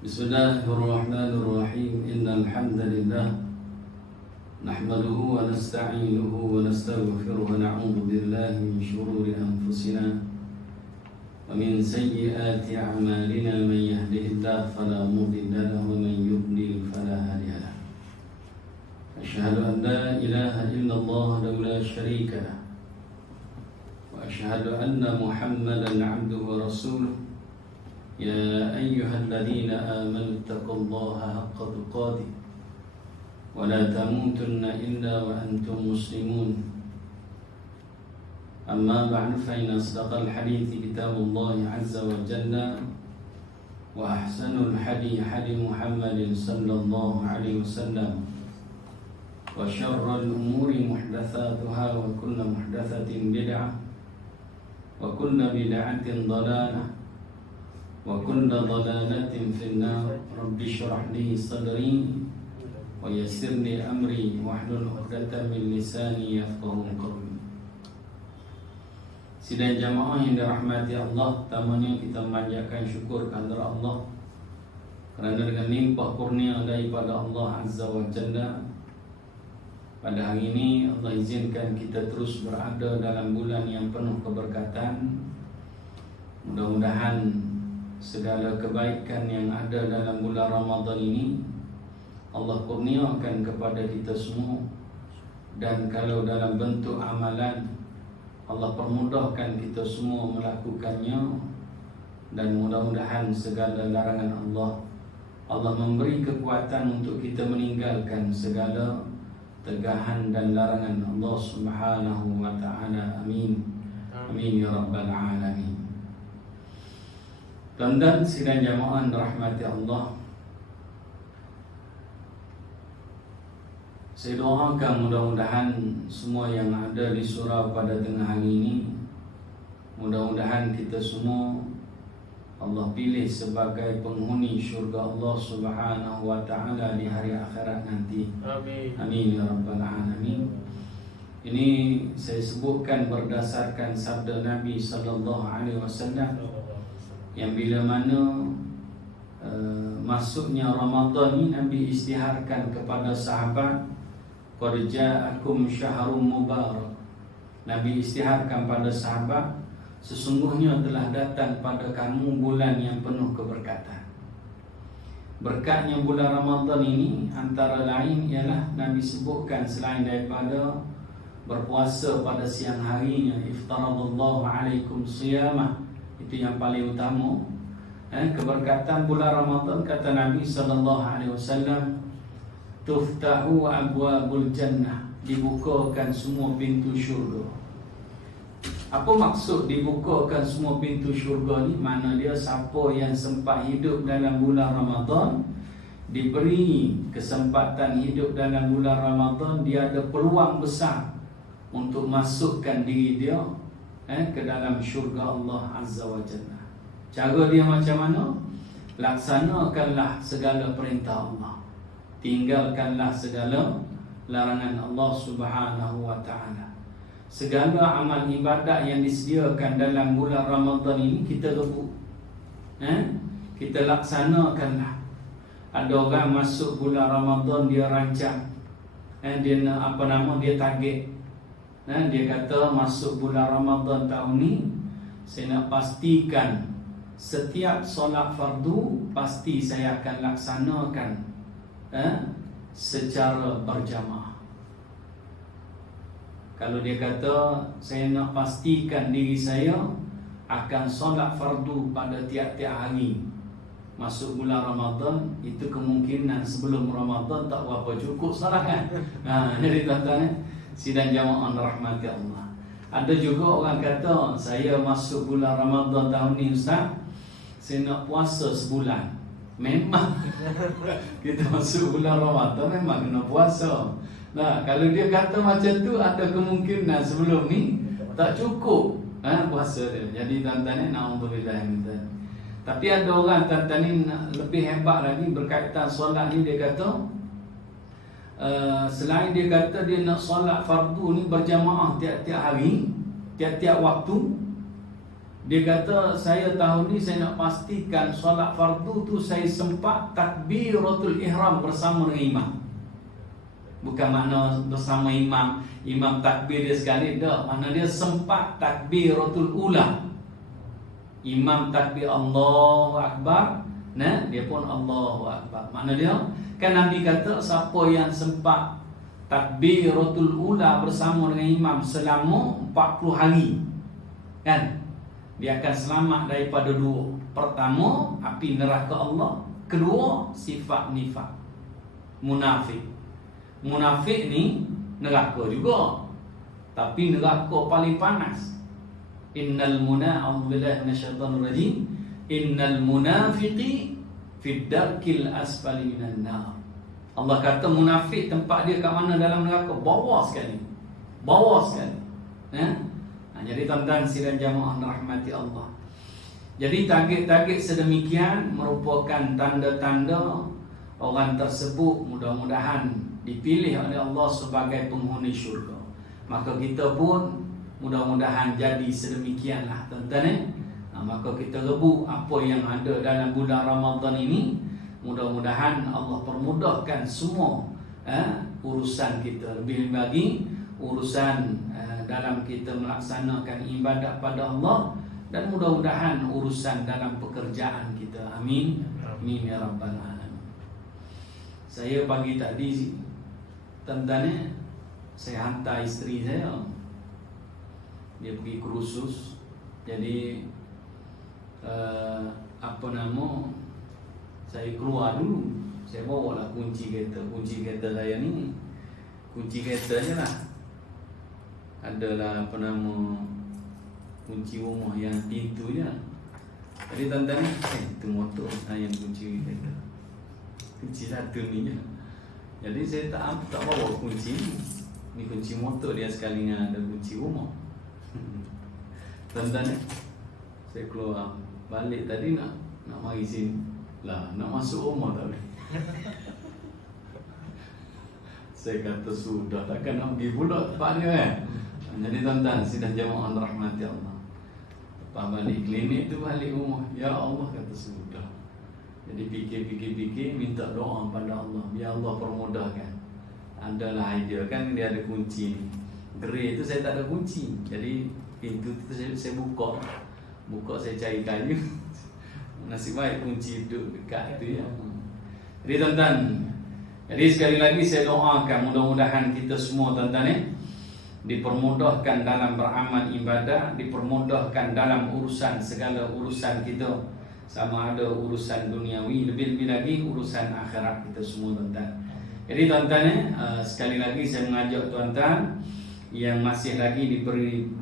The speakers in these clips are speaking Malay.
Bismillahirrahmanirrahim. Innal hamdalillah nahmaduhu wa nasta'inuhu wa nastaghfiruhu wa na'udzu billahi min shururi anfusina wa min sayyiati a'malina. Man yahdihillahu fala mudilla lahu wa man yudlil fala hadiya lahu. Asyhadu an la ilaha illallah wahdahu la syarika lahu wa asyhadu anna Muhammadan 'abduhu wa rasuluh. يا أيها الذين آمنوا اتقوا الله حق تقاته ولا تموتن إلا وأنتم مسلمون. أما بعد فإن أصدق الحديث كتاب الله عز وجل وأحسن الحديث حديث محمد صلى الله عليه وسلم وشر الأمور محدثاتها وكل محدثة بدعة وكل بدعة ضلالة وكل ضلالة في النار. رب اشرح لي صدري ويسر لي أمري واحلل عقدة من لساني يفقهوا قولي. Sidang jamaah yang dirahmati Allah, pertamanya kita memanjatkan syukur kepada Allah kerana dengan limpah kurnia daripada Allah Azza wa Jalla, pada hari ini Allah izinkan kita terus berada dalam bulan yang penuh keberkatan. Mudah-mudahan segala kebaikan yang ada dalam bulan Ramadan ini Allah kurniakan kepada kita semua, dan kalau dalam bentuk amalan Allah permudahkan kita semua melakukannya, dan mudah-mudahan segala larangan Allah memberi kekuatan untuk kita meninggalkan segala tegahan dan larangan Allah Subhanahu wa ta'ala. Amin. Amin ya rabbal alamin. Tuan-tuan sidang jamaah rahmati Allah, saya doakan mudah-mudahan semua yang ada di surau pada tengah hari ini, mudah-mudahan kita semua Allah pilih sebagai penghuni syurga Allah Subhanahu wa ta'ala di hari akhirat nanti. Amin. Amin ya rabbal alamin. Ini saya sebutkan berdasarkan sabda Nabi sallallahu alaihi wasallam, yang bila mana masuknya Ramadan ini Nabi isytiharkan kepada sahabat, qad ja'akum syahrun mubarak. Nabi isytiharkan pada sahabat, sesungguhnya telah datang pada kamu bulan yang penuh keberkatan. Berkatnya bulan Ramadan ini antara lain ialah Nabi sebutkan, selain daripada berpuasa pada siang harinya, iftaradallahu alaikum siyamah, itu yang paling utama. Keberkatan bulan Ramadan, kata Nabi sallallahu alaihi wasallam, tuftahu abwabul jannah, dibukakan semua pintu syurga. Apa maksud dibukakan semua pintu syurga ni? Mana dia siapa yang sempat hidup dalam bulan Ramadan, diberi kesempatan hidup dalam bulan Ramadan, dia ada peluang besar untuk masukkan diri dia ke dalam syurga Allah Azza wa Jalla. Cara dia macam mana? Laksanakanlah segala perintah Allah, tinggalkanlah segala larangan Allah Subhanahu wa ta'ala. Segala amal ibadat yang disediakan dalam bulan Ramadan ini kita rebut, kita laksanakanlah. Ada orang masuk bulan Ramadan, dia rancang, dia nak dia target. Dia kata masuk bulan Ramadan tahun ni saya nak pastikan setiap solat fardu pasti saya akan laksanakan secara berjamaah. Kalau dia kata saya nak pastikan diri saya akan solat fardu pada tiap-tiap hari masuk bulan Ramadan, itu kemungkinan sebelum Ramadan tak berapa cukup solat kan. Jadi tuan-tuan, sidang jamaah rahmati Allah, ada juga orang kata saya masuk bulan Ramadan tahun ni ustaz, saya nak puasa sebulan. Memang kita masuk bulan Ramadan memang kena puasa. Nah, kalau dia kata macam tu, ada kemungkinan sebelum ni tak cukup puasa dia. Jadi tuan-tuan, na'udzubillah minta. Tapi ada orang tuan-tuan ni lebih hebat lagi berkaitan solat ni. Dia kata selain dia kata dia nak solat fardu ni berjamaah tiap-tiap hari, tiap-tiap waktu, Dia kata, saya tahun ni saya nak pastikan solat fardu tu saya sempat takbiratul ihram bersama dengan imam. Bukan makna bersama imam, imam takbir dia sekali, dah. Makna dia sempat takbiratul ula. Imam takbir Allahu Akbar, nah, dia pun Allahu Akbar. Makna dia, kan Nabi kata siapa yang sempat takbiratul ula bersama dengan imam selama 40 hari, kan, dia akan selamat daripada dua. Pertama, api neraka Allah. Kedua, sifat nifak, munafik. Munafik ni neraka juga, tapi neraka paling panas. Innal munafiqi fid darkil asfali minan nar. Allah kata munafik tempat dia kat mana dalam neraka? Bawah sekali. Bawah sekali. Jadi tuan-tuan sidang jamaah rahmati Allah. Jadi target-target sedemikian merupakan tanda-tanda orang tersebut mudah-mudahan dipilih oleh Allah sebagai penghuni syurga. Maka kita pun mudah-mudahan jadi sedemikianlah tuan-tuan. Maka kita rebut apa yang ada dalam bulan Ramadan ini. Mudah-mudahan Allah permudahkan semua urusan kita, lebih lagi urusan dalam kita melaksanakan ibadat pada Allah, dan mudah-mudahan urusan dalam pekerjaan kita. Amin. Amin ya rabbal alamin. Saya pagi tadi tentangnya saya hantar isteri saya, dia pergi kursus. Jadi saya keluar dulu, saya bawa lah kunci kereta. Kunci kereta saya ni, kunci keretanya lah adalah kunci rumah yang pintunya. Jadi tuan-tuan, itu motor yang kunci kereta, kunci satu ni je. Jadi saya tak bawa kunci ni kunci motor dia sekali dengan ada kunci rumah. Tuan-tuan, saya keluar balik tadi nak mari sini lah, nak masuk rumah tak boleh. Saya kata sudah, takkan nak pergi pula tempat dia. Jadi tuan-tuan sidang jamaah rahmati Allah, lepas balik klinik tu balik rumah, ya Allah kata sudah. Jadi fikir, minta doa pada Allah, biar Allah permudahkan. Adalah idea kan, dia ada kunci ni. Gerai tu saya tak ada kunci, jadi pintu tu saya buka, saya cari kayu. Nasib baik kunci duduk dekat tu ya. Jadi tuan-tuan, jadi sekali lagi saya doakan mudah-mudahan kita semua tuan-tuan dipermudahkan dalam beramal ibadah, dipermudahkan dalam urusan, segala urusan kita, sama ada urusan duniawi, lebih-lebih lagi urusan akhirat kita semua tuan-tuan. Jadi tuan-tuan, sekali lagi saya mengajak tuan-tuan yang masih lagi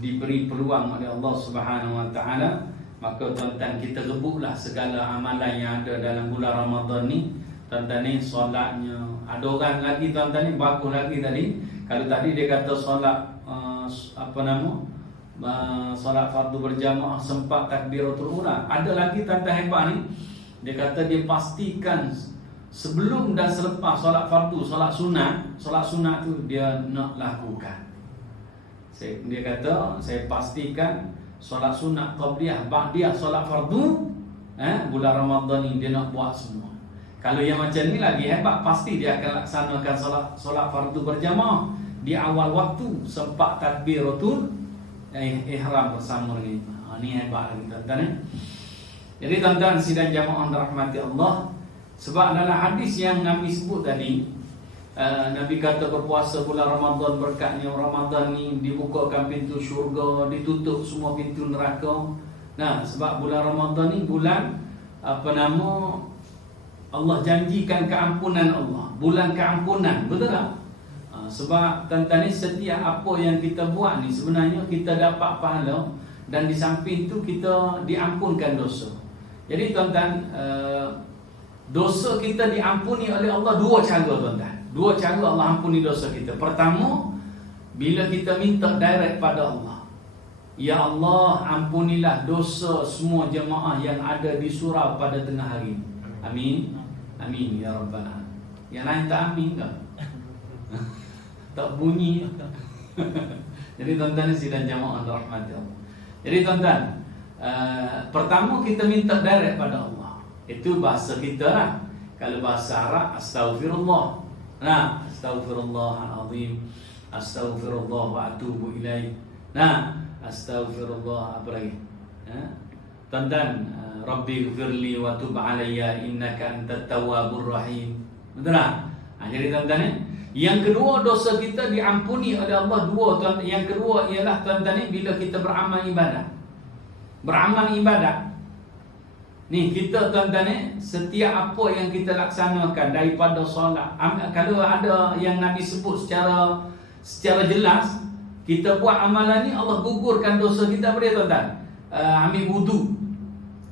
diberi peluang oleh Allah Subhanahu Wa Taala, maka tuan-tuan kita rebutlah segala amalan yang ada dalam bulan Ramadan ni. Tuan-tuan ni solatnya, ada orang lagi tuan-tuan ni bagus lagi tadi. Kalau tadi dia kata solat solat fardu berjamaah sempat takbiratul ula, ada lagi tuan-tuan hebat ni, dia kata dia pastikan sebelum dan selepas solat fardu, solat sunat tu dia nak lakukan. Dia kata saya pastikan solat sunat qabliyah, ba'diyah, solat fardu bulan Ramadan ni dia nak buat semua. Kalau yang macam ni lagi hebat, pasti dia akan laksanakan solat fardu berjamaah di awal waktu, sempat takbiratul ihram bersama dengan imam. Ni hebat lagi tuan-tuan. Jadi tuan-tuan sidang jamaah rahmati Allah, sebab dalam hadis yang Nabi sebut tadi, Nabi kata berpuasa bulan Ramadan berkatnya Ramadan ni dibukakan pintu syurga, ditutup semua pintu neraka. Nah, sebab bulan Ramadan ni bulan Allah janjikan keampunan Allah, bulan keampunan, betul tak? Sebab tuan-tuan ni setiap apa yang kita buat ni sebenarnya kita dapat pahala, dan di samping tu kita diampunkan dosa. Jadi tuan-tuan, dosa kita diampuni oleh Allah dua cara tuan-tuan. Dua cara Allah ampuni dosa kita. Pertama, bila kita minta direct pada Allah, ya Allah ampunilah dosa semua jemaah yang ada di surau pada tengah hari ini. Amin. Amin ya rabbal alamin. Yang lain tak amin ke? Tak bunyi. Jadi tuan-tuan sidang jamaah rahmati Allah. Jadi tuan-tuan, Pertama kita minta direct pada Allah. Itu bahasa kita lah. Kalau bahasa Arab, astaghfirullah. Nah, astaghfirullahalazim, astaghfirullah wa atubu ilaih. Nah, astaghfirullah apa lagi? Tuan-tuan, Rabbi ghfirli wa tub alayya innaka antat tawwabur rahim. Betul tak? Jadi tuan-tuan, yang kedua dosa kita diampuni oleh Allah dua. Yang kedua ialah tuan-tuan, bila kita beramal ibadah. Beramal ibadah. Ni kita tuan-tuan, setiap apa yang kita laksanakan daripada solat, kalau ada yang Nabi sebut secara jelas, kita buat amalan ni Allah gugurkan dosa kita pada tuan-tuan. Ambil wudu.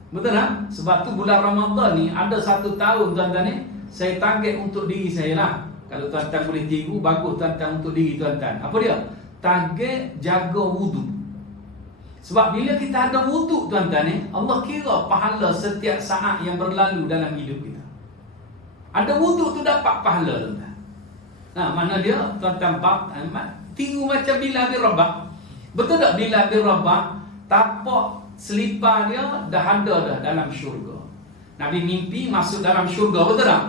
Betul tak? Sebab tu bulan Ramadan ni ada 1 tahun tuan-tuan, saya target untuk diri saya lah. Kalau tuan-tuan boleh tiru, bagus tuan-tuan untuk diri tuan-tuan. Apa dia? Target jaga wudu. Sebab bila kita ada wudu tuan-tuan, Allah kira pahala setiap saat yang berlalu dalam hidup kita. Ada wudu tu dapat pahala tuan-tuan. Nah, mana dia tuan-tuan bab tiru macam Bilal bin Rabah. Betul tak Bilal bin Rabah tapak selipar dia dah ada dah dalam syurga. Nabi mimpi masuk dalam syurga, betul tak?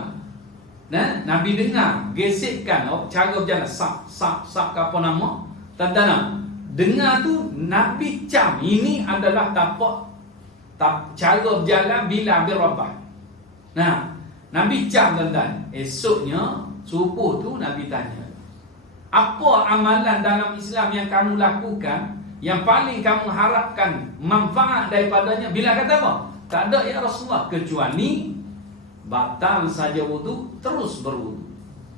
Nah, Nabi dengar gesekkan cara berjalan sak ke apa nama? Tuan-tuan, dengar tu Nabi cam ini adalah tapak cara berjalan Bilal bin Rabah. Nah, Nabi cam tuan-tuan. Esoknya subuh tu Nabi tanya, apa amalan dalam Islam yang kamu lakukan yang paling kamu harapkan manfaat daripadanya? Bilal kata apa? Tak ada ya Rasulullah, kecuali batal saja wudu terus berwudu.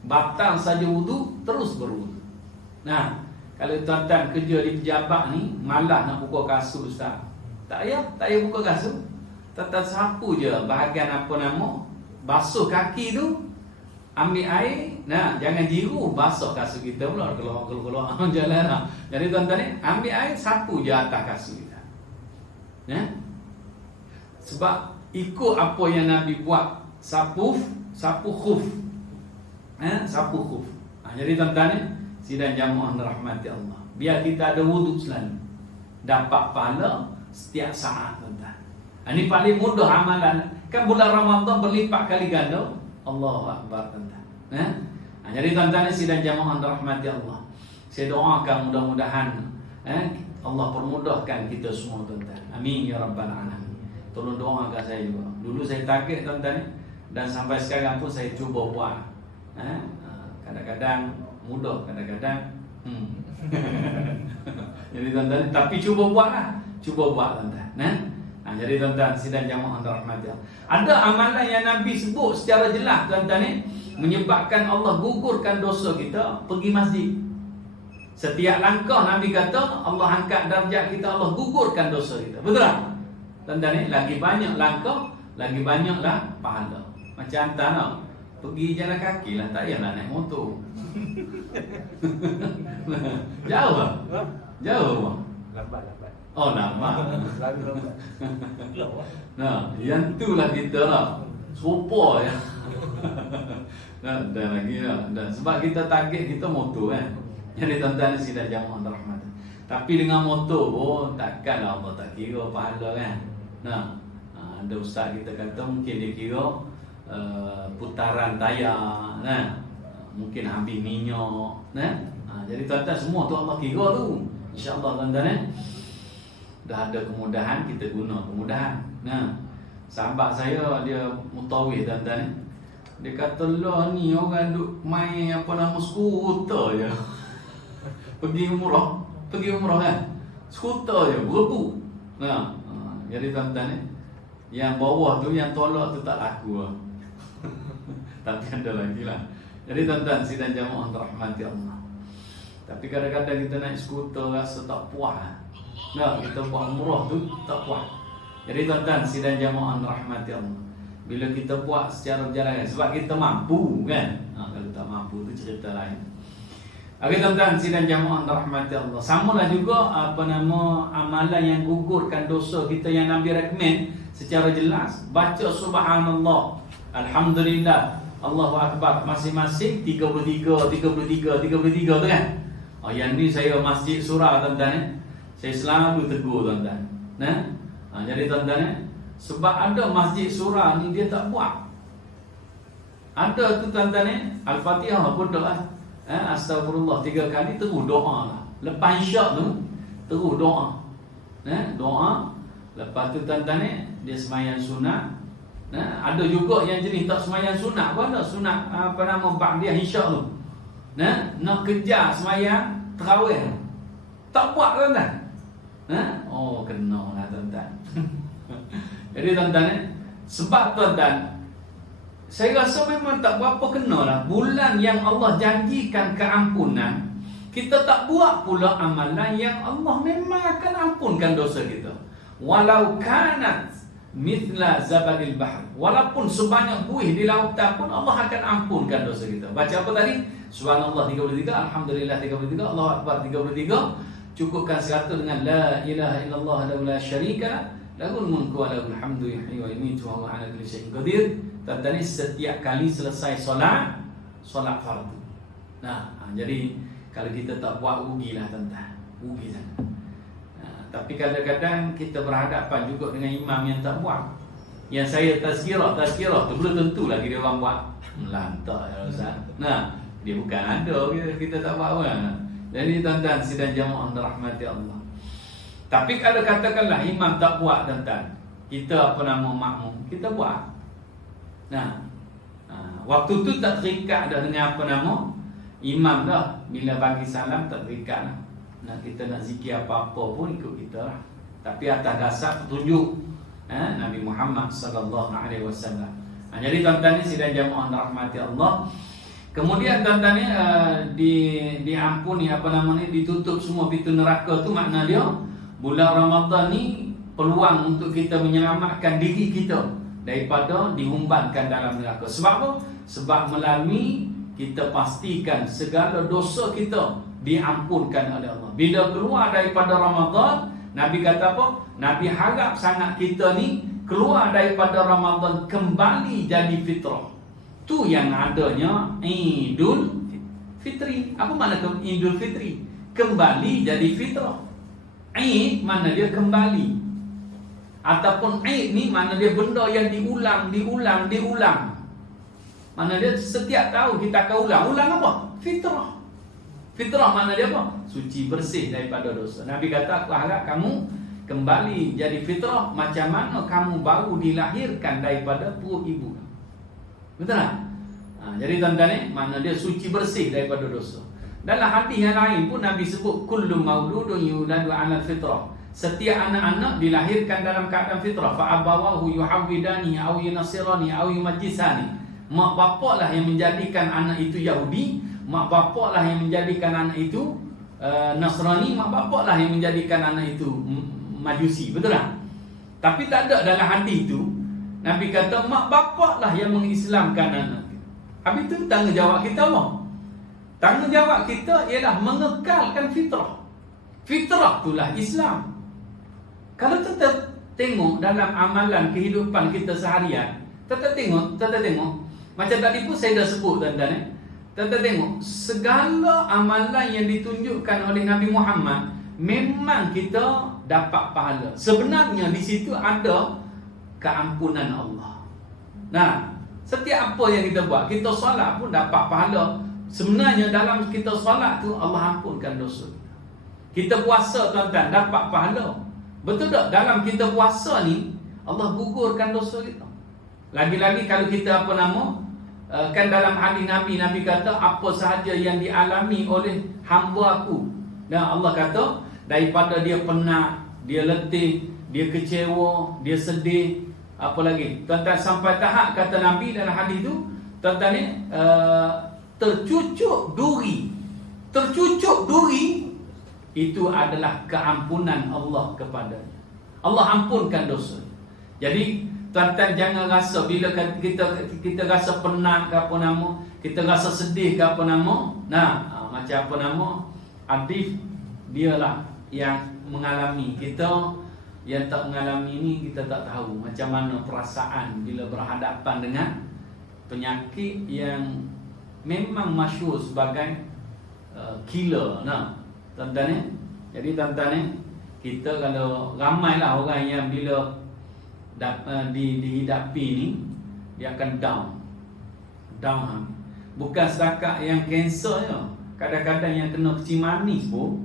Batal saja wudu terus berwudu. Nah, kalau tuan-tuan kerja di pejabat ni, malas nak buka kasut ustaz. Tak payah buka kasut. Tuan-tuan sapu je bahagian apa nama, basuh kaki tu, ambil air, nah jangan jiru basuh kasut kita pula keluar jalan lah. Jadi tuan-tuan ni ambil air, sapu je atas kasut kita. Ya? Sebab ikut apa yang Nabi buat, sapu khuf. Sapu khuf. Jadi tuan-tuan ni, sidang jamaah rahmati Allah, biar kita ada wudu selalu, dapat pahala setiap saat tuan-tuan. Ini paling mudah amalan. Kan bulan Ramadan berlipat kali ganda. Allahu Akbar tuan-tuan. Jadi tuan-tuan ni sidang jamaah rahmati Allah, saya doakan mudah-mudahan Allah permudahkan kita semua tuan-tuan. Amin ya rabbal alamin. Tolong doakan saya juga. Dulu saya target tuan-tuan ni, dan sampai sekarang pun saya cuba buat. Kadang-kadang mudah, kadang-kadang jadi tuan-tuan, tapi cuba buatlah. Cuba buat tuan-tuan. Jadi tuan-tuan sidang jamaah rahmati Allah, ada amalan yang Nabi sebut secara jelas tuan-tuan ni, menyebabkan Allah gugurkan dosa kita. Pergi masjid. Setiap langkah Nabi kata Allah angkat darjat kita, Allah gugurkan dosa kita. Betul tak? Tuan-tuan ni, lagi banyak langkah, lagi banyaklah pahala. Macam hantar tau, pergi jalan kaki lah, tak payahlah naik motor. Jauh lah. Jauh lah. Lambat. Oh lambat. Lambat. Nah, yang tu lah kita lah, serupa ya. Dan lagi lah. Dan sebab kita target kita motor kan. Jadi tuan-tuan sidang jamaah rahmat. Tapi dengan motor pun takkanlah Allah tak kira pahala kan. Nah, ada ustaz kita kata mungkin dia kira putaran tayar, nah, mungkin habis minyak, nah. Jadi tuan-tuan semua tu Allah kira tu. InsyaAllah tuan-tuan dah ada kemudahan, kita guna kemudahan. Nah, sahabat saya dia mutawif tuan-tuan, dia kata lah ni orang duk main apa nama skuter je. Pergi umrah kan, skuter je berebu. Nah, jadi tuan-tuan yang bawah tu, yang tolak tu tak laku lah. Tapi ada lagi lah. Jadi tuan-tuan sidang jamaah rahmati Allah, tapi kadang-kadang kita naik skuter rasa tak puas. Nah, kita buat umrah tu tak puas. Jadi tuan-tuan sidang jamaah rahmati Allah, bila kita buat secara berjalan, sebab kita mampu kan. Kalau tak mampu tu cerita lain. Okey tuan-tuan sidang jamaah rahmati Allah, samalah juga apa nama amalan yang gugurkan dosa kita yang Nabi recommend secara jelas. Baca subhanallah, alhamdulillah, Allahu Akbar, masing-masing 33 tu kan. Yang ni saya masjid surah tuan-tuan, saya selalu tegur tuan-tuan. Jadi tuan-tuan, sebab ada masjid surah ni dia tak buat. Ada tu tuan-tuan, Al-Fatihah pun doa. Astagfirullah 3 kali terus doa lah. Lepas isyak tu terus doa. Doa. Lepas tu tuan-tuan, dia sembahyang sunat. Ada juga yang jenis tak sembahyang sunat pun ada. Sunat ba'diyah isyak tu. Nak kejar sembahyang tarawih. Tak buat tuan-tuan. Oh, kena lah tuan-tuan. Jadi tuan-tuan, sebab tuan-tuan, saya rasa memang tak berapa kena lah. Bulan yang Allah janjikan keampunan, kita tak buat pula amalan yang Allah memang akan ampunkan dosa kita. Walau kanat mithla zabadil bahr, walaupun sebanyak buih di lautan pun Allah akan ampunkan dosa kita. Baca apa tadi? Subhanallah 33, Alhamdulillah 33, Allahu Akbar 33. Cukupkan 100 dengan la ilaha illallah la syarika lahul mulku wa lahul hamdu yuhyi wa yumiitu wa huwa ala kulli syai'in qadir. Tadi setiap kali selesai solat fardu. Jadi kalau kita tak buat, rugilah tuan-tuan. Rugi sangat. Tapi kadang-kadang kita berhadapan juga dengan imam yang tak buat. Yang saya tazkirah tu belum tentu lagi dia orang buat. Melantak ya Ustaz. Dia bukan ada, kita tak buat apa. Jadi tuan-tuan sidang jamaah dirahmati Allah. Tapi kalau katakanlah imam tak buat tuan-tuan, kita makmum, kita buat. Waktu tu tak terikat dah dengan imam dah. Bila bagi salam tak terikat lah. Kita nak zikir apa-apa pun ikut kita lah. Tapi atas dasar petunjuk Nabi Muhammad sallallahu alaihi wasallam. Jadi tuan-tuan ni sidang jamaah dirahmati Allah. Kemudian tuan-tuan ni diampuni ditutup semua pintu neraka tu. Makna dia bulan Ramadan ni peluang untuk kita menyelamatkan diri kita daripada dihumbankan dalam neraka. Sebab apa? Sebab melalui kita pastikan segala dosa kita diampunkan oleh Allah. Bila keluar daripada Ramadan, Nabi kata apa? Nabi harap sangat kita ni keluar daripada Ramadan kembali jadi fitrah. Tu yang adanya Idul Fitri. Apa makna Idul Fitri? Kembali jadi fitrah. Id mana dia kembali. Ataupun Id ni mana dia benda yang diulang. Mana dia setiap tahun kita akan ulang apa? Fitrah. Fitrah mana dia apa? Suci bersih daripada dosa. Nabi kata aku harap kamu kembali jadi fitrah macam mana kamu baru dilahirkan daripada perut ibu. Betul tak? Jadi tuan-tuan mana dia suci bersih daripada dosa. Dalam hadis yang lain pun Nabi sebut kullu mauludun yuladu 'ala fitrah. Setiap anak-anak dilahirkan dalam keadaan fitrah. Fa abawahu yuhawwidani aw yunasirani aw yumajjisani. Mak bapak lah yang menjadikan anak itu Yahudi, mak bapak lah yang menjadikan anak itu Nasrani, mak bapak lah yang menjadikan anak itu Majusi. Betul tak? Tapi tak ada dalam hadis itu Nabi kata mak bapak lah yang mengislamkan anak. Habis itu tanggungjawab kita apa? Tanggungjawab kita ialah mengekalkan fitrah. Fitrah itulah Islam. Kalau kita tengok dalam amalan kehidupan kita seharian, kita tengok macam tadi pun saya dah sebut tuan-tuan. Kita tengok segala amalan yang ditunjukkan oleh Nabi Muhammad memang kita dapat pahala. Sebenarnya di situ ada keampunan Allah. Setiap apa yang kita buat, kita solat pun dapat pahala. Sebenarnya dalam kita solat tu Allah ampunkan dosa kita. Kita puasa tuan-tuan dapat pahala. Betul tak? Dalam kita puasa ni Allah gugurkan dosa kita. Lagi-lagi kalau kita kan dalam hadis Nabi kata apa sahaja yang dialami oleh hamba aku. Allah kata daripada dia penat, dia letih, dia kecewa, dia sedih, apa lagi? Tuan-tuan sampai tahap kata Nabi dalam hadis tu, tuan-tuan ni tercucuk duri. Tercucuk duri itu adalah keampunan Allah kepadanya. Allah ampunkan dosa. Jadi tuan-tuan jangan rasa bila kita rasa penat ke apa nama, kita rasa sedih ke apa nama. Macam apa nama? Adif dialah yang mengalami. Kita yang tak mengalami ni kita tak tahu macam mana perasaan bila berhadapan dengan penyakit yang memang masyhur sebagai killer. Tuan-tuan ni. Jadi tuan-tuan ni kita kalau ramailah orang yang bila dihidapi ni dia akan down. Bukan setakat yang kanser je, kadang-kadang yang kena kecil manis pun,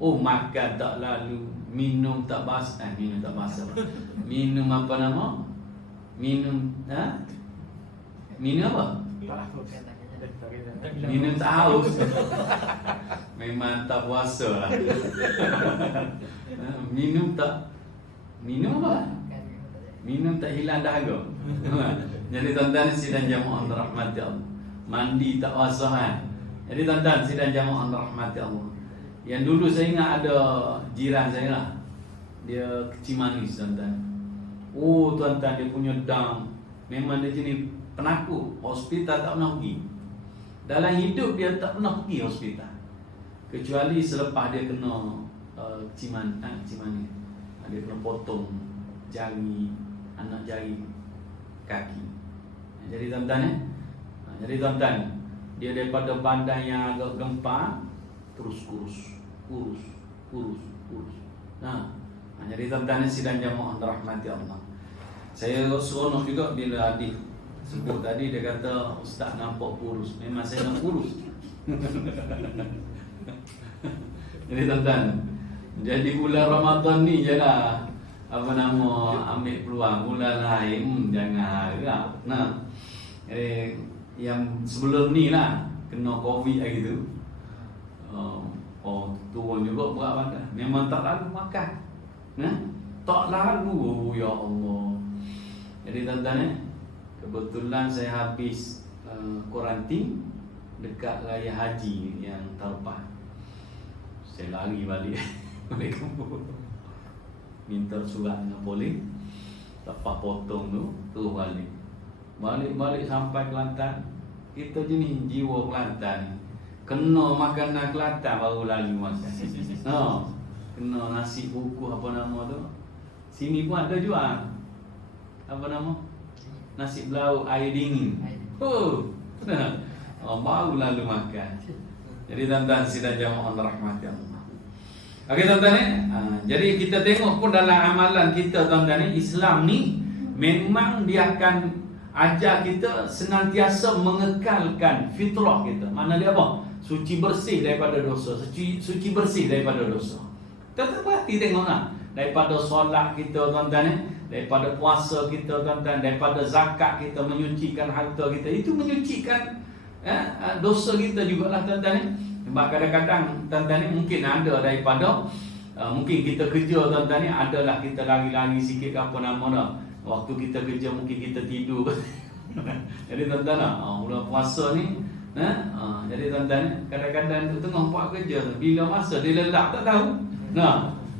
makan tak lalu, minum tak basah, minum apa nama? Minum apa? Minum tak haus. Memang tak puasa lah. Minum apa? Minum tak hilang dahaga. Jadi tuan-tuan sidang jamaah rahmati Allah, mandi tak puasa kan. Jadi tuan-tuan sidang jamaah rahmati Allah, yang dulu saya ingat ada jiran saya lah, dia kecil manis tuan-tuan. Tuan-tuan dia punya down. Memang dia jenis penakut. Hospital tak pernah pergi. Dalam hidup dia tak pernah pergi hospital, kecuali selepas dia kena kecil manis. Dia kena potong jari, anak jari kaki. Jadi tuan-tuan, dia daripada badan yang agak gempar terus kurus. Jadi tuan-tuan sidang jamaah rahmati Allah, saya seronok juga bila adik sebut tadi, dia kata ustaz nampak kurus. Memang saya nak kurus. Jadi tuan-tuan, jadi bulan Ramadan ni je lah ambil peluang. Bulan lain jangan harap. Yang sebelum ni lah kena Covid lagi tu, turun juga berat badan. Memang tak lalu makan, tak lalu. Ya Allah. Jadi tuan-tuan, kebetulan saya habis kuarantin dekat raya haji yang Tarpah. Saya lari balik balik kampung, minta surat dengan polis, lepas potong tu terus balik sampai Kelantan. Kita jenis jiwa Kelantan, kena makanan Kelantan baru lalu masa. Kena nasi buku apa nama tu. Sini pun ada jual apa nama, nasi belau air dingin. Baru lalu makan. Jadi tuan-tuan sidang jamaah rahmati Allah. Okey tuan-tuan, jadi kita tengok pun dalam amalan kita tuan-tuan, Islam ni memang dia akan ajar kita senantiasa mengekalkan fitrah kita. Mana dia apa? Suci bersih daripada dosa. Suci bersih daripada dosa. Tetap hati tengoklah, daripada solat kita tuan-tuan, daripada puasa kita tuan-tuan, daripada zakat kita, menyucikan harta kita, itu menyucikan dosa kita jugalah tuan-tuan. Sebab kadang-kadang tuan-tuan mungkin ada daripada mungkin kita kerja tuan-tuan, adalah kita lari-lari sikit ke apa nama dah. Waktu kita kerja mungkin kita tidur. Jadi tuan-tuan bulan puasa ni, jadi tuan-tuan kadang-kadang tu tengah buat kerja, bila masa dia lelak tak tahu.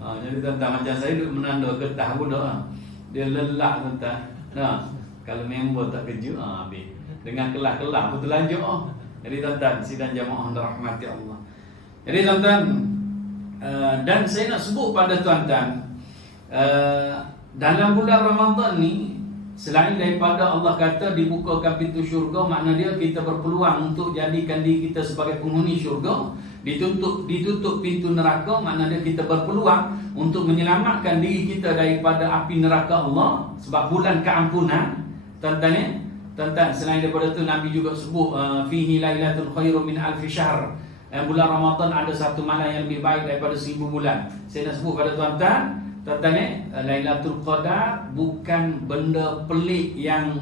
Jadi tuan-tuan macam saya duduk menanda getah budak, dia lelak tuan-tuan. Kalau member tak kerja, habis dengan kelas-kelas betul lanjut. Jadi tuan-tuan sidang jamaah rahmati Allah. Jadi tuan-tuan, dan saya nak sebut pada tuan-tuan, dalam bulan Ramadan ni, selain daripada Allah kata dibukakan pintu syurga, makna dia kita berpeluang untuk jadikan diri kita sebagai penghuni syurga. Ditutup pintu neraka, makna dia kita berpeluang untuk menyelamatkan diri kita daripada api neraka Allah, sebab bulan keampunan. Tuan-tuan, selain daripada itu Nabi juga sebut fihi lailatul khairu min alfi syahr. Bulan Ramadan ada satu malam yang lebih baik daripada 1000 bulan. Saya nak sebut pada tuan-tuan, Lailatul Qadar bukan benda pelik yang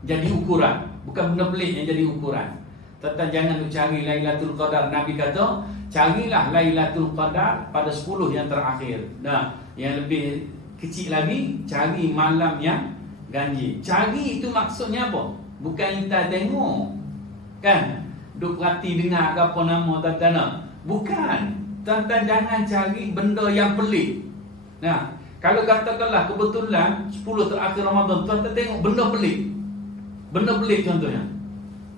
jadi ukuran. Bukan benda pelik yang jadi ukuran. Tuan-tuan jangan cari Lailatul Qadar. Nabi kata, carilah Lailatul Qadar pada 10 yang terakhir. Yang lebih kecil lagi, cari malam yang ganjil. Cari itu maksudnya apa? Bukan kita tengok, kan? Duk perhati dengar ke apa nama tuan-tuan. Bukan. Tuan-tuan jangan cari benda yang pelik. Kalau katakanlah kebetulan 10 terakhir Ramadan, tuan-tuan tengok benda pelik. Benda pelik contohnya.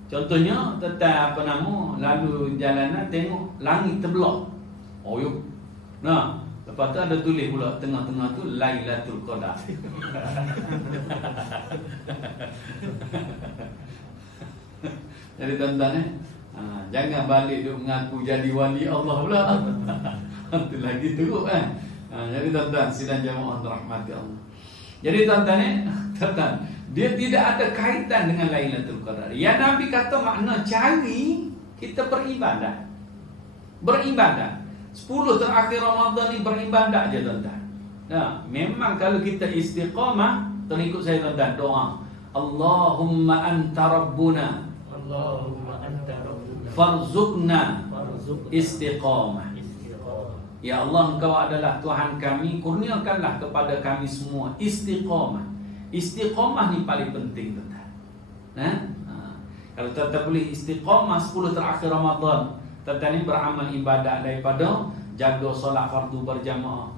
Contohnya tuan-tuan lalu jalanan tengok langit terbelah. Lepas tu ada tulis pula tengah-tengah tu Lailatul Qadar. Jadi tuan-tuan jangan balik duk mengaku jadi wali Allah pula. Itu lagi teruk kan. Jadi tuan-tuan, sidang jamaah rahmati Allah. Jadi tuan-tuan, tuan-tuan, dia tidak ada kaitan dengan Lailatul Qadar. Ya Nabi kata makna cari kita beribadah. Beribadah. 10 terakhir Ramadan ni beribadah je tuan-tuan. Nah, memang kalau kita istiqamah, terikut saya tuan-tuan doa. Allahumma anta rabbuna. Allahumma anta rabbuna. Farzuqna istiqamah. Ya Allah, Engkau adalah Tuhan kami, kurniakanlah kepada kami semua istiqamah. Istiqamah ni paling penting tuan-tuan. Kalau tuan-tuan boleh istiqamah 10 terakhir Ramadan, tuan-tuan ni beramal ibadat daripada jaga solat fardu berjamaah,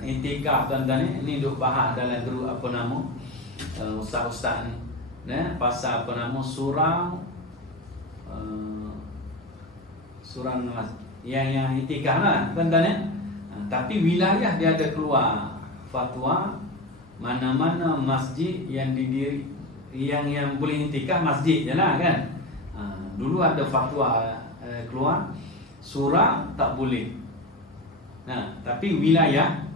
intikaf tuan-tuan ni duk bahas dalam grup apa nama ustaz-ustaz ni, pasal apa nama surau yang itikaf lah tuan-tuan tapi wilayah dia ada keluar fatwa mana-mana masjid yang didiri yang boleh itikaf masjid je lah kan. Dulu ada fatwa keluar surau tak boleh. Tapi wilayah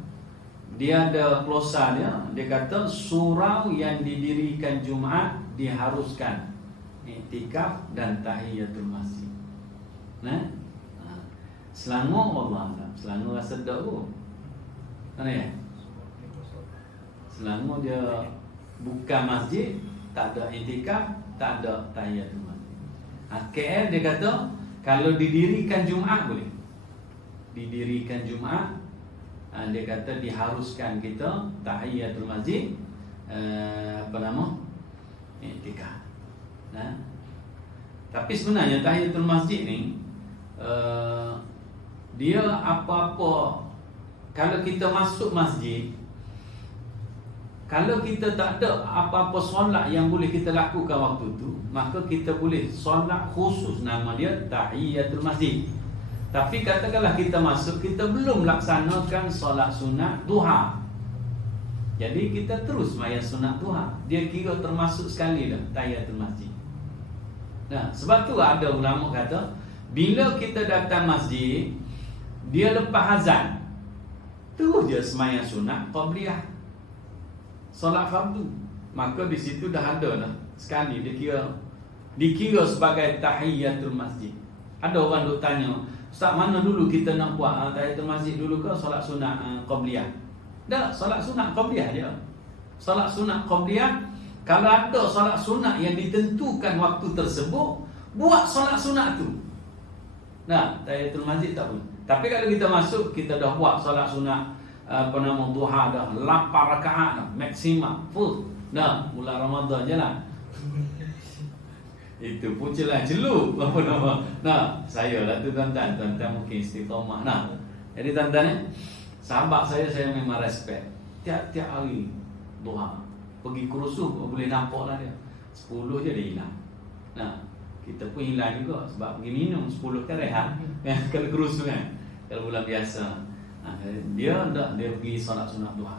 dia ada klausa dia kata surau yang didirikan Jumaat diharuskan iktikaf dan tahiyatul masjid. Selangor Allah Selangor rasa sedap tu. Mana ya? Selangor dia bukan masjid, tak ada iktikaf, tak ada tahiyatul masjid. KL dia kata kalau didirikan Jumaat boleh. Didirikan Jumaat, dia kata diharuskan kita tahiyatul masjid, apa nama? Iktikaf. Tapi sebenarnya tahiyatul masjid ni dia apa-apa kalau kita masuk masjid, kalau kita tak ada apa-apa solat yang boleh kita lakukan waktu tu, maka kita boleh solat khusus nama dia tahiyatul masjid. Tapi katakanlah kita masuk, kita belum laksanakan solat sunat duha, jadi kita terus sembahyang sunat duha, dia kira termasuk sekali dah tahiyatul masjid. Sebab tu ada ulama kata bila kita datang masjid, dia lepas azan terus je sembahyang sunat qabliyah solat fardu, maka di situ dah ada dah sekali dikira sebagai tahiyatul masjid. Ada orang duk tanya, Ustaz mana dulu kita nak buat tahiyatul masjid dulu ke solat sunat qabliyah? Dah, solat sunat qabliyah je. Solat sunat qabliyah, kalau ada solat sunat yang ditentukan waktu tersebut, buat solat sunat tu. Tahiyatul masjid tak boleh. Tapi kalau kita masuk, kita dah buat solat sunat apa nama duha dah 8 rakaat dah maksimum full. Bulan Ramadan je lah. Itu pun celup apa nama. Saya lah tu tuan-tuan mungkin istiqamah. Jadi tuan-tuan sahabat saya memang respect. Tiap-tiap hari duha pergi kerusuh boleh nampak lah dia 10 je dia hilang. Kita pun hilang juga sebab pergi minum 10 kan rehat. Kalau kerusuh kan, kalau bulan biasa dia pergi solat sunat duha.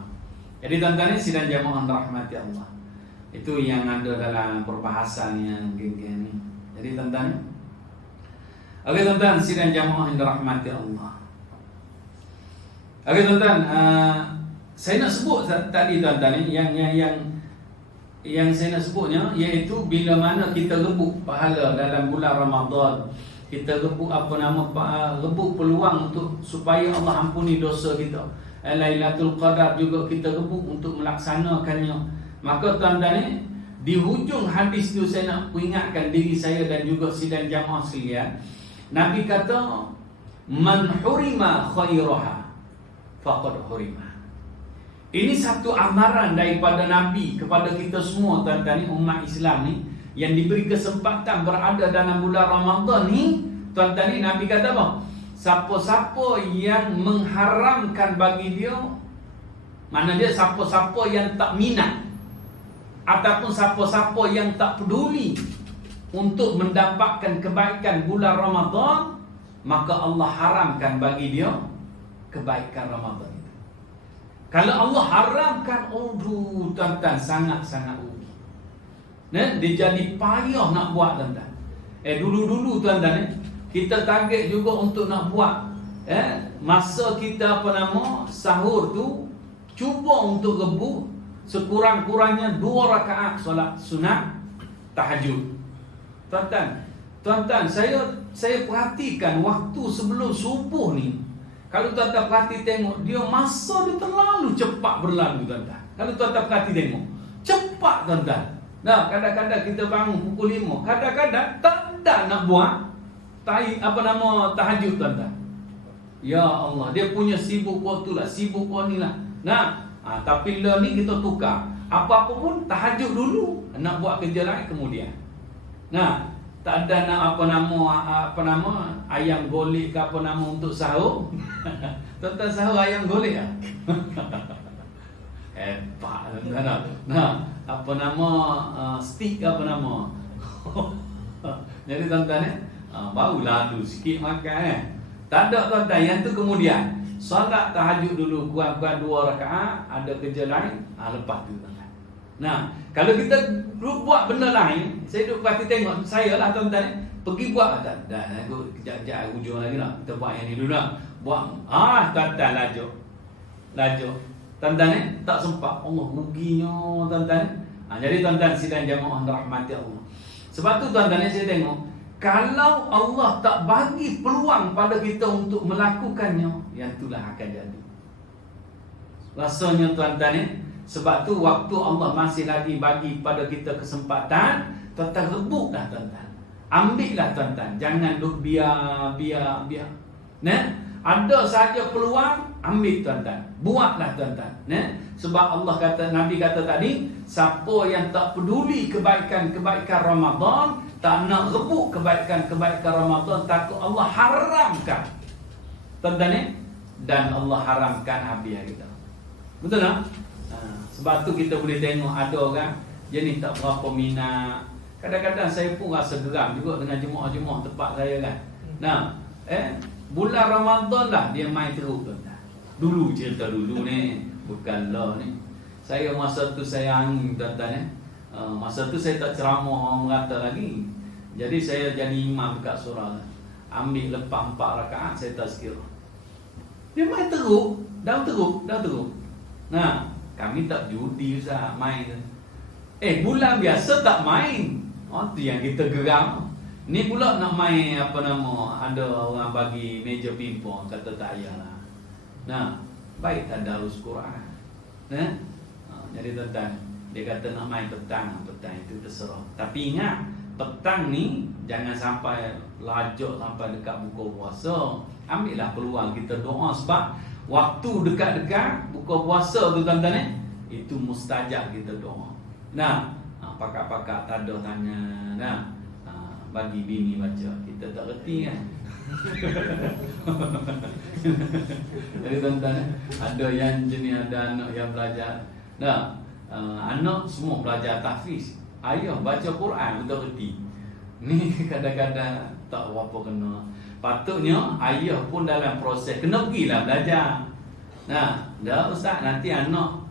Jadi tuan-tuan sidang jamaah rahmati Allah, itu yang ada dalam perbahasan yang geng-geng ni. Jadi tuan-tuan, okey tuan-tuan sidang jamaah rahmati Allah. Okey tuan-tuan, saya nak sebut tadi tuan-tuan yang saya nak sebutnya, iaitu bila mana kita rebut pahala dalam bulan Ramadan, kita rebut rebut peluang untuk supaya Allah ampuni dosa kita. Lailatul Qadar juga kita rebut untuk melaksanakannya. Maka tuan-tuan di hujung hadis tu saya nak ingatkan diri saya dan juga sidang jamaah sekalian. Nabi kata, man hurima khairaha faqad hurima. Ini satu amaran daripada Nabi kepada kita semua tuan-tuan umat Islam ni yang diberi kesempatan berada dalam bulan Ramadan ni. Tuan-tuan ni Nabi kata apa? Siapa-siapa yang mengharamkan bagi dia, mana dia siapa-siapa yang tak minat ataupun siapa-siapa yang tak peduli untuk mendapatkan kebaikan bulan Ramadan, maka Allah haramkan bagi dia kebaikan Ramadan. Kalau Allah haramkan, tuan-tuan sangat-sangat rugi. Dia jadi payah nak buat tuan-tuan. Dulu-dulu tuan-tuan kita target juga untuk nak buat masa kita sahur tu cuba untuk rebut sekurang-kurangnya 2 rakaat solat sunat tahajud. Tuan-tuan, saya perhatikan waktu sebelum subuh ni. Kalau tuan-tuan perhati tengok, masa dia terlalu cepat berlalu, tuan-tuan. Kalau tuan-tuan perhati tengok, cepat, tuan-tuan. Nah, kadang-kadang kita bangun pukul 5, kadang-kadang tak ada nak buat tahajud, tuan-tuan. Ya Allah, dia punya sibuk waktu lah, sibuk waktu ni lah. Nah, tapi lah ni kita tukar. Apa-apa pun tahajud dulu, nak buat kerja lain kemudian. Nah, tak ada nak ayam golek ke untuk sahur. Tuan-tuan sahur ayam golek ah. Hebat tuan-tuan. Nah, stick Jadi tuan-tuan baru lalu sikit makan Tak ada tuan-tuan, yang tu kemudian solat tahajud dulu kurang-kurang 2 rakaat, ada kerja lain, lepas tu tuan-tuan. Nah, kalau kita buat benda lain, saya duduk perhati tengok, saya lah tuan-tuan, pergi buat dah aku kejap-kejap hujung lagi lah, kita buat yang ni dulu lah. Buat, tuan-tuan lajuk. Tuan-tuan tak sempat, Allah ruginya tuan-tuan. Jadi tuan-tuan sidang jamaah rahmati Allah. Sebab tu tuan-tuan saya tengok, kalau Allah tak bagi peluang pada kita untuk melakukannya, yang itulah akan jadi. Rasanya tuan-tuan sebab tu waktu Allah masih lagi bagi pada kita kesempatan, tuan-tuan rebutlah tuan-tuan. Ambillah tuan-tuan, jangan duk biar. Ada saja peluang, ambil tuan-tuan. Buatlah tuan-tuan. Sebab Allah kata, Nabi kata tadi, siapa yang tak peduli kebaikan-kebaikan Ramadan, tak nak rebut kebaikan-kebaikan Ramadan, takut Allah haramkan. Tuan-tuan dan Allah haramkan habis kita. Betul tak? Sebab tu kita boleh tengok ada orang jenis tak berapa minat. Kadang-kadang saya pun rasa geram juga dengan jemaah-jemaah tempat saya kan. Nah, bulan Ramadan lah dia main teruk tuan-tuan. Dulu cerita dulu ni, bukanlah ni. Saya masa tu saya angin tuan-tuan masa tu saya tak ceramah merata lagi. Jadi saya jadi imam dekat surau. Ambil lepas 4 rakaat saya tazkirah. Dia main teruk, dah teruk. Nah, kami tak judi Ustaz main. Bulan biasa tak main. Tu yang kita geram. Ni pula nak main ada orang bagi meja pingpong, kata tak payahlah. Nah, baik tadarus Quran. Jadi tuan-tuan, dia kata nak main petang itu terserah. Tapi ingat, petang ni jangan sampai lajak sampai dekat buka puasa. Ambillah peluang kita doa, sebab waktu dekat-dekat buka puasa tu tuan-tuan itu mustajab kita doa. Nah, pakar-pakar tak ada tanya, bagi bini baca, kita tak reti kan. Jadi tuan-tuan ada yang jenis, ada anak yang belajar. Anak semua belajar tahfiz. Ayah baca Quran betul reti. Ni kadang-kadang tak apa kena. Patutnya ayah pun dalam proses kena pergilah belajar. Dah ustaz, nanti anak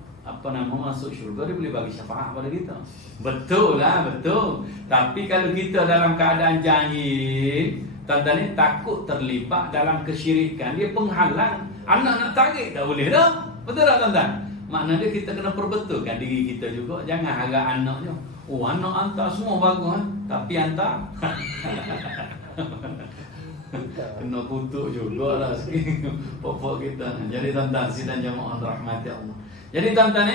masuk syurga, dia boleh bagi syafaat pada kita. Betul lah, betul. Tapi kalau kita dalam keadaan jahil, tuan-tuan takut terlibat dalam kesyirikan, dia penghalang. Anak nak tarik tak boleh dah. Betul tak tuan-tuan? Maknanya kita kena perbetulkan diri kita juga. Jangan harap anaknya, anak hantar semua bagus tapi hantar kena kutuk jugalah sikit pokok kita. Jadi tuan-tuan sidang jamaah rahmati Allah. Jadi tuan-tuan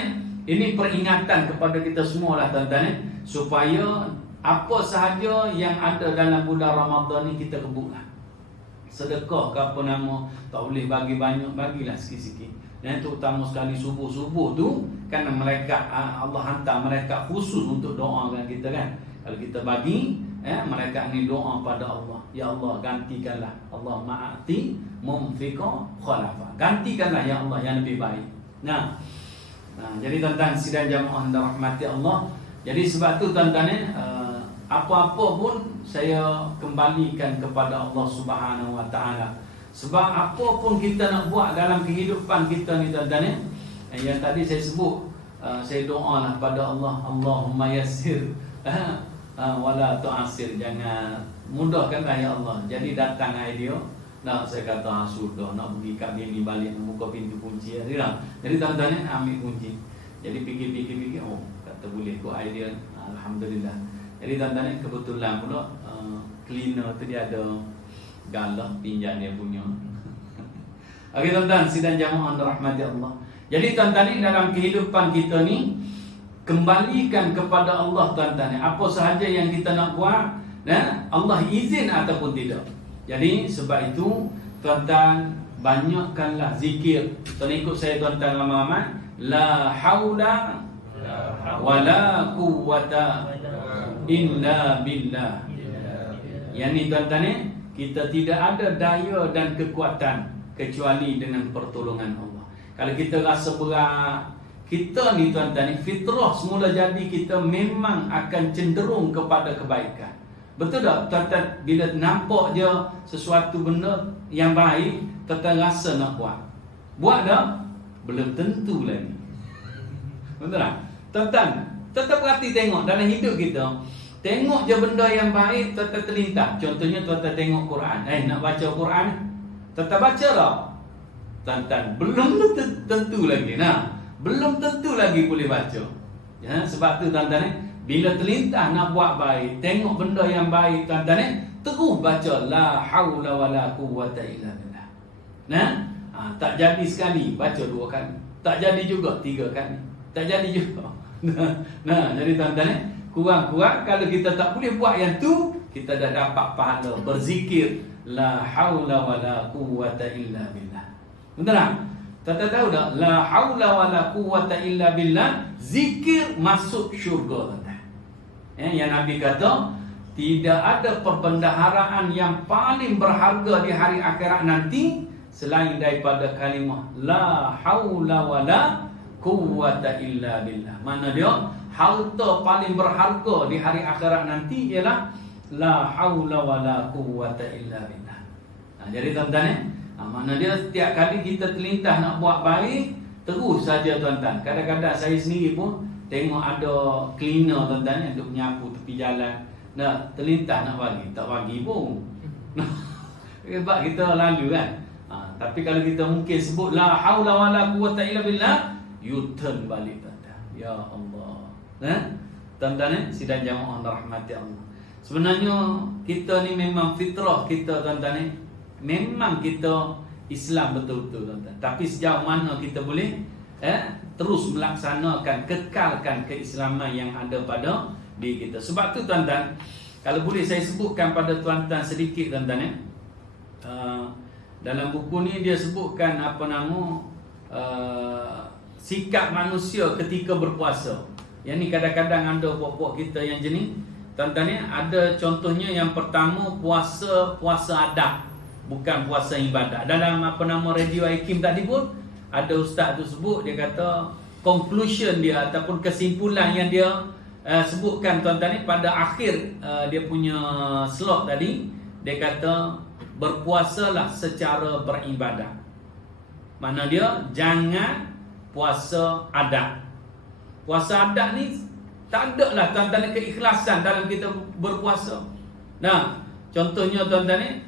ini peringatan kepada kita semua lah tuan-tuan supaya apa sahaja yang ada dalam bulan Ramadan ni kita kebutlah. Sedekah ke tak boleh bagi banyak, bagilah sikit-sikit. Dan terutama sekali subuh-subuh tu kan mereka Allah hantar mereka khusus untuk doakan kita kan. Kalau kita bagi mereka ni doa pada Allah, ya Allah gantikanlah, Allah ma'ati mumfiqa khalafa, gantikanlah ya Allah yang lebih baik. Nah, jadi tuan-tuan sidang jamaah rahmati Allah. Jadi sebab tu tuan-tuan apa-apa pun saya kembalikan kepada Allah Subhanahu wa taala. Sebab apa pun kita nak buat dalam kehidupan kita ni tuan-tuan yang tadi saya sebut, saya doalah pada Allah, Allahumma yassir wala tu'assir, jangan mudahkanlah ya Allah. Jadi datang idea Nah, saya kata sudah nak pergi kat bini balik buka pintu kunci dia. Jadi tuan-tuan ambil kunci. Jadi fikir-fikir oh kata boleh kau idea. Alhamdulillah. Jadi tuan-tuan kebetulan pula cleaner tu dia ada galah pinjam dia punya. Okey tuan-tuan, sidang jamaah rahmati Allah. Jadi tuan-tuan dalam kehidupan kita ni kembalikan kepada Allah tuan-tuan. Apa sahaja yang kita nak buat, Allah izin ataupun tidak. Jadi sebab itu tuan-tuan banyakkanlah zikir. Tuan ikut saya tuan-tuan ramai-ramai. La haula wala quwwata illa billah. Yang ni tuan-tuan kita tidak ada daya dan kekuatan kecuali dengan pertolongan Allah. Kalau kita rasa berat, kita ni tuan-tuan fitrah semula jadi kita memang akan cenderung kepada kebaikan. Betul tak? Tuan-tuan bila nampak je sesuatu benda yang baik, tuan-tuan rasa nak buat. Buat dah? Belum tentu lagi. Betul tak? Tuan-tuan, tuan-tuan perhati tengok dalam hidup kita. Tengok je benda yang baik, tuan-tuan terlintas. Contohnya tuan-tuan tengok Quran. Nak baca Quran, tuan-tuan baca tak? Tuan-tuan, belum tentu lagi. Belum tentu lagi boleh baca. Sebab tu tuan-tuan bila terlintas nak buat baik, tengok benda yang baik tuan-tuan terus baca la haula wala quwwata illa billah. Tak jadi sekali, baca 2 kali. Tak jadi juga 3 kali. Tak jadi juga. Jadi tuan-tuan kurang-kurang kalau kita tak boleh buat yang tu, kita dah dapat pahala berzikir la haula wala quwwata illa billah. Betul tak? Tuan-tuan tahu tak? La haula wala quwwata illa billah, zikir masuk syurga tuan-tuan. Yang Nabi kata tidak ada perbendaharaan yang paling berharga di hari akhirat nanti selain daripada kalimah la haula wala quwwata illa billah. Mana dia? Harta paling berharga di hari akhirat nanti ialah la haula wala quwwata illa billah. Jadi tuan-tuan mana dia setiap kali kita terlintas nak buat baik, terus saja tuan-tuan. Kadang-kadang saya sendiri pun tengok ada cleaner tuan-tuan yang duk menyapu tepi jalan, terlintas nak bagi, tak bagi pun. Sebab kita lalu kan. Tapi kalau kita mungkin sebut la haula wala quwwata illa billah, you turn balik tuan-tuan. Ya Allah. Tuan-tuan sidang jamaah rahmati Allah. Sebenarnya kita ni memang fitrah kita tuan-tuan memang kita Islam betul-betul tuan-tuan. Tapi sejauh mana kita boleh terus melaksanakan, kekalkan keislaman yang ada pada diri kita. Sebab tu tuan-tuan, kalau boleh saya sebutkan pada tuan-tuan sedikit tuan-tuan dalam buku ni dia sebutkan apa nama sikap manusia ketika berpuasa. Yang ni kadang-kadang ada puak-puak kita yang jenis tuan-tuan ada contohnya. Yang pertama puasa adat, bukan puasa ibadat. Dalam apa nama Radio Hakim tadi pun ada ustaz tu sebut, dia kata conclusion dia ataupun kesimpulan yang dia sebutkan tuan-tuan pada akhir dia punya slot tadi, dia kata berpuasalah secara beribadat. Mana dia jangan puasa adat. Puasa adat ni tak ada lah tuan-tuan keikhlasan dalam kita berpuasa. Contohnya tuan-tuan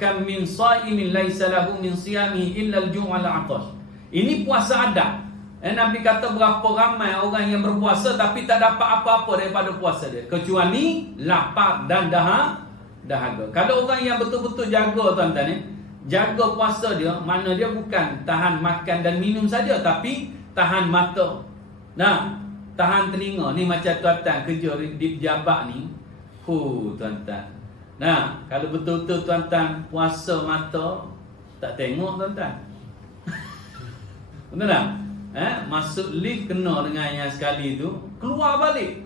kam min shaimin laisa lahu min siyamihi illa al-ju' wal 'atash. Ini puasa adat. Nabi kata berapa ramai orang yang berpuasa tapi tak dapat apa-apa daripada puasa dia kecuali lapar dan dahaga. Kalau orang yang betul-betul jaga tuan-tuan jaga puasa dia, mana dia bukan tahan makan dan minum saja tapi tahan mata. Tahan telinga. Ni macam tuan-tuan kerja di pejabat ni. Tuan-tuan. Kalau betul-betul tuan-tuan puasa mata, tak tengok tuan-tuan. Betul tak? Masuk lift kena dengan yang sekali tu, keluar balik.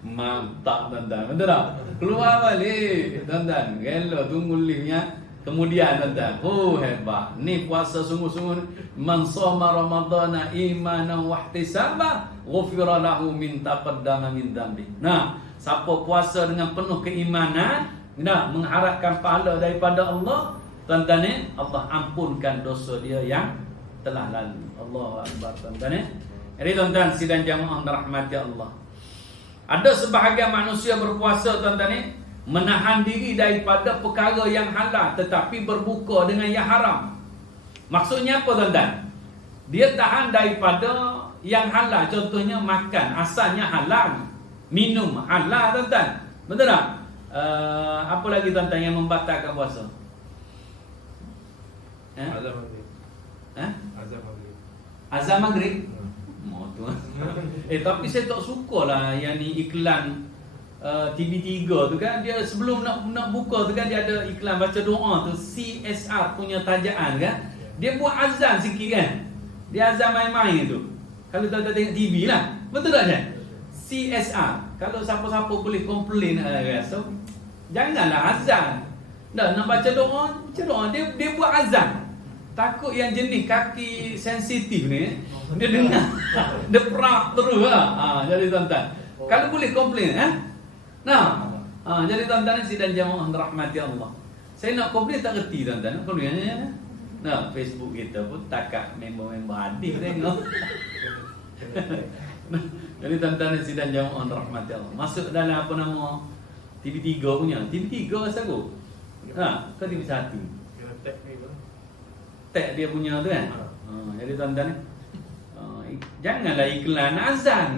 Mantap tuan-tuan. Betul tak? Keluar balik tuan-tuan. Gelo tunggu liftnya. Kemudian tuan-tuan, hebat. Ni puasa sungguh-sungguh. Man shoma ramadhana imanan wa ihtisaba ghufira lahu min taqaddama min dhanbi. Siapa puasa dengan penuh keimanan, mengharapkan pahala daripada Allah, tuan-tuan Allah ampunkan dosa dia yang telah lalu. Allahu akbar tuan-tuan. Jadi tuan-tuan sidang jamaah rahmati Allah. Ada sebahagian manusia berpuasa tuan-tuan ni menahan diri daripada perkara yang halal tetapi berbuka dengan yang haram. Maksudnya apa tuan-tuan? Dia tahan daripada yang halal, contohnya makan asalnya halal, minum halal tuan-tuan. Betul tak? Apa lagi tuan-tuan yang membatalkan puasa? Azam maghrib. Azam maghrib. Azan maghrib. Mau tu. Tapi saya tak sukalah yang ni iklan TV3 tu kan, dia sebelum nak buka tu kan dia ada iklan baca doa tu, CSR punya tajaan kan. Dia buat azan sikit kan. Dia azan main-main tu. Kalau tuan-tuan tengok TV lah. Betul tak kan? CSR. Kalau siapa-siapa boleh komplain so, janganlah azan. Dah nak baca doa dia buat azan. Takut yang jenis kaki sensitif ni dia dengar dia perak terus lah. Jadi tuan-tuan, kalau boleh komplain jadi tuan-tuan sidang jamaah rahmati Allah. Saya nak komplain tak reti tuan-tuan. Komplainnya Facebook kita pun takat member-member adik tengok. Jadi tuan-tuan sidang jamaah rahmati Allah. Masuk dalam apa nama TV3 punya. TV3 rasa aku. Ke TV1. Tag dia punya tu kan. Jadi tuan-tuan janganlah iklan azan.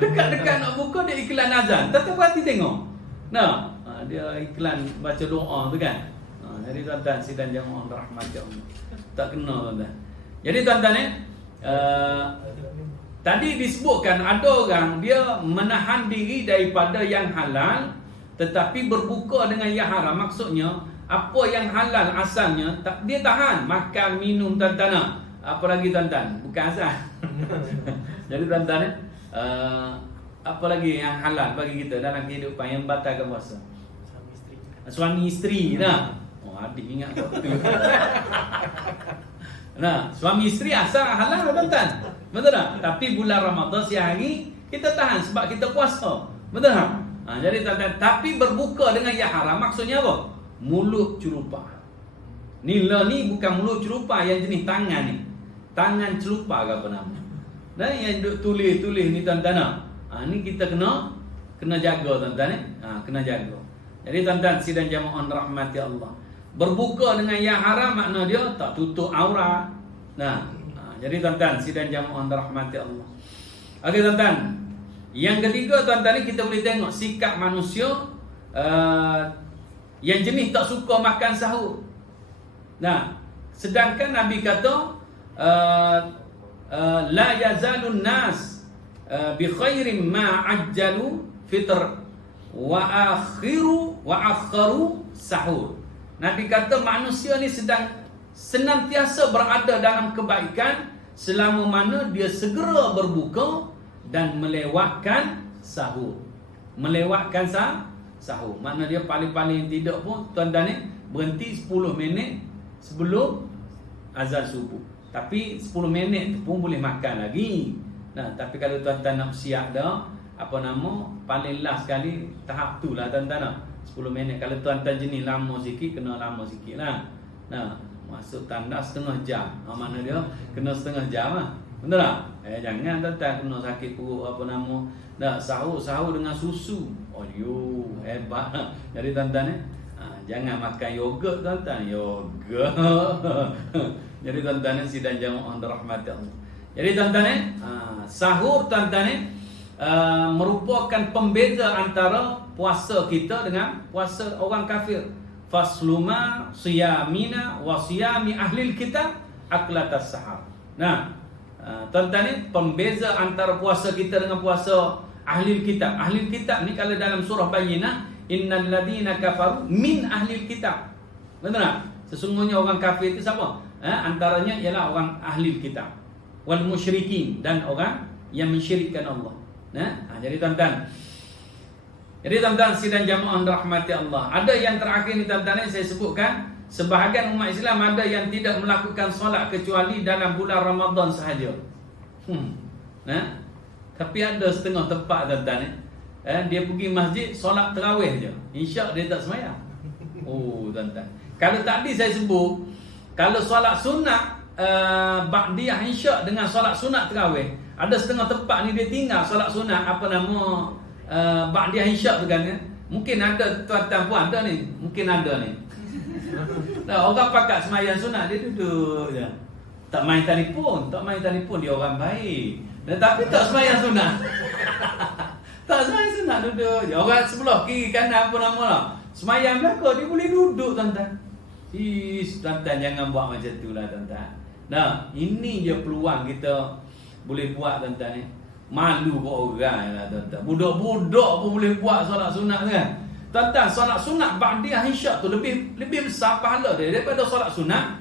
Dekat-dekat nak buka dia iklan azan. Tetap hati tengok. Dia iklan baca doa tu kan. Jadi tuan-tuan sidang jamaah rahmat Allah. Tak kena tuan-tuan. Jadi tuan-tuan tadi disebutkan ada orang dia menahan diri daripada yang halal tetapi berbuka dengan yang haram. Maksudnya apa yang halal asalnya dia tahan makan minum tuan-tuan. Apa lagi tuan-tuan? Bukan asal. Jadi tuan-tuan apa lagi yang halal bagi kita dalam kehidupan yang batalkan puasa? Suami isteri dah. Adik ingat tu. Suami isteri asal halal tuan-tuan. Betul tak? Tapi bulan Ramadan sehari kita tahan sebab kita puasa. Betul tak? Jadi tuan-tuan, tapi berbuka dengan yang haram maksudnya apa? Mulut celupa. Nila ni bukan mulut celupa yang jenis tangan ni. Tangan celupa ke apa nama. Dan yang duk tulis ni tuan-tuan. Ni kita kena jaga tuan-tuan kena jaga. Jadi tuan-tuan sidang jamaah rahmati Allah. Berbuka dengan yang haram makna dia tak tutup aurat. Jadi tuan-tuan sidang jamaah rahmati Allah. Okey tuan-tuan. Yang ketiga tuan-tuan ni kita boleh tengok sikap manusia yang jenis tak suka makan sahur. Sedangkan Nabi kata la yazalun nas bi khairin ma ajjalu fitr wa akharu sahur. Nabi kata manusia ni sedang senantiasa berada dalam kebaikan selama mana dia segera berbuka dan melewatkan sahur. Melewatkan sahur. Makna dia paling-paling tidak pun tuan-tuan ni berhenti 10 minit sebelum azan subuh. Tapi 10 minit tu pun boleh makan lagi. Tapi kalau tuan-tuan nak siap dah, paling last sekali tahap tu lah tuan-tuan 10 minit. Kalau tuan-tuan jenis lama sikit, kena lama sikit lah. Masuk tanda setengah jam. Mana dia kena setengah jam lah. Betul tak? Jangan tuan-tuan kena sakit perut sahur dengan susu. Hebat. Jadi tuan-tuan jangan makan yogurt tuan-tuan. Yogurt. Jadi tuan-tuan sidang jamaah rahmat Allah. Jadi tuan-tuan sahur tuan-tuan merupakan pembeza antara puasa kita dengan puasa orang kafir. Fasluma siyamina wa siyami ahlil kitab aklatas sahar. Tuan-tuan ni pembeza antara puasa kita dengan puasa ahli kitab. Ahli kitab ni kalau dalam surah Bayyinah, innal ladina kafaru min ahli kitab. Betul tak? Sesungguhnya orang kafir itu siapa? Antaranya ialah orang ahli kitab. Wal musyrikin, dan orang yang mensyirikkan Allah. Jadi tuan-tuan. Jadi tuan-tuan sidang jamaah rahmati Allah. Ada yang terakhir ni tuan-tuan saya sebutkan, sebahagian umat Islam ada yang tidak melakukan solat kecuali dalam bulan Ramadan sahaja. Tapi ada setengah tempat tuan-tuan dia pergi masjid solat tarawih je. Insya' dia tak semayang. Tuan-tuan. Kalau tadi saya sebut, kalau solat sunat ba'diyah insya' dengan solat sunat tarawih, ada setengah tempat ni dia tinggal solat sunat ba'diyah isyak tu kan ya. Mungkin ada tuan-tuan pun ada ni, mungkin ada ni. Nah, orang pakat sembahyang sunat dia duduk je. Tak main telefon dia orang baik. Tetapi tak sembahyang sunat. Tak sembahyang sunat duduk je. Orang sebelah kiri kanan apa nama lah. Sembahyang belakang dia boleh duduk tuan-tuan. Tuan-tuan jangan buat macam tu lah tuan-tuan. Nah, ini je peluang kita boleh buat tuan-tuan ni. Malu kau orang lah tuan-tuan. Budak-budak pun boleh buat solat sunat kan. Tuan-tuan, solat sunat ba'diyah isyak tu lebih besar pahala dia daripada solat sunat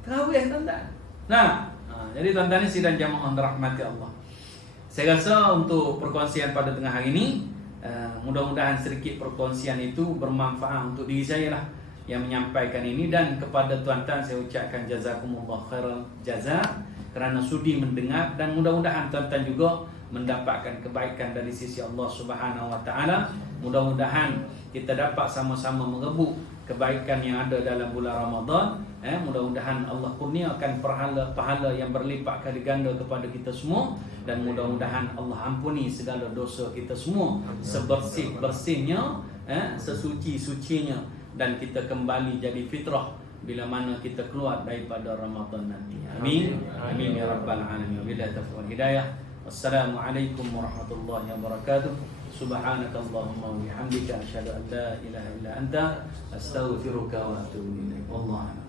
tarawih tuan-tuan. Nah, jadi tuan-tuan ni sidang jamaah dirahmati Allah. Saya rasa untuk perkongsian pada tengah hari ini, mudah-mudahan sedikit perkongsian itu bermanfaat untuk diri saya lah yang menyampaikan ini, dan kepada tuan-tuan saya ucapkan jazakumullah khairan jazak kerana sudi mendengar, dan mudah-mudahan tuan-tuan juga mendapatkan kebaikan dari sisi Allah Subhanahu wa taala. Mudah-mudahan kita dapat sama-sama mengebuk kebaikan yang ada dalam bulan Ramadan. Mudah-mudahan Allah kurniakan pahala yang berlipat kali ganda kepada kita semua, dan mudah-mudahan Allah ampuni segala dosa kita semua sebersih-bersihnya, sesuci-sucinya, dan kita kembali jadi fitrah bila mana kita keluar daripada Ramadan nanti. Amin. Amin ya rabbal alamin. Wabillahi taufiq wal hidayah. Wassalamualaikum warahmatullahi wabarakatuh. Subhanakallahumma wa bihamdika asyhadu an la ilaha illa anta astaghfiruka wa atubu ilaik. Wallahu a'lam.